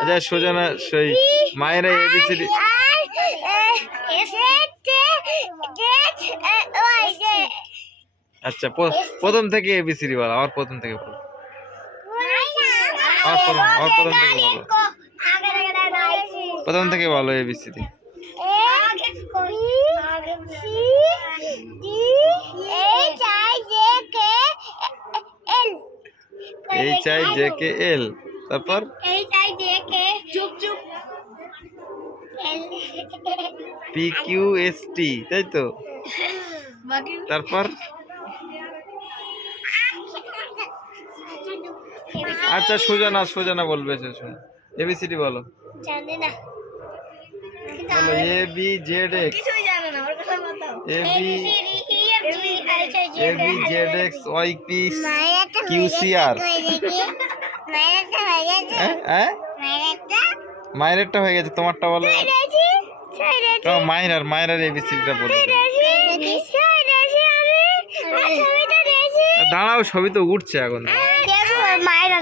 আচ্ছা সুজানা সেই মায়েরা এবিসিডি আচ্ছা প্রথম থেকে এবিসিডি বলো, আমার প্রথম থেকে বলো, আমার প্রথম থেকে বলো, প্রথম থেকে বলো এবিসিডি। HIJKL তারপর PQST তাই তো, তারপর আচ্ছা সুজানা বলবে, শোনো এবিসিডি বলো, জানি না বলো ABZX YPQCR। মায়েরটা হয়ে গেছে, তোমারটা বলো, মায়ের এবিসিডিটা বলো। দাঁড়াও, সবই তো উঠছে এখন। মায়ের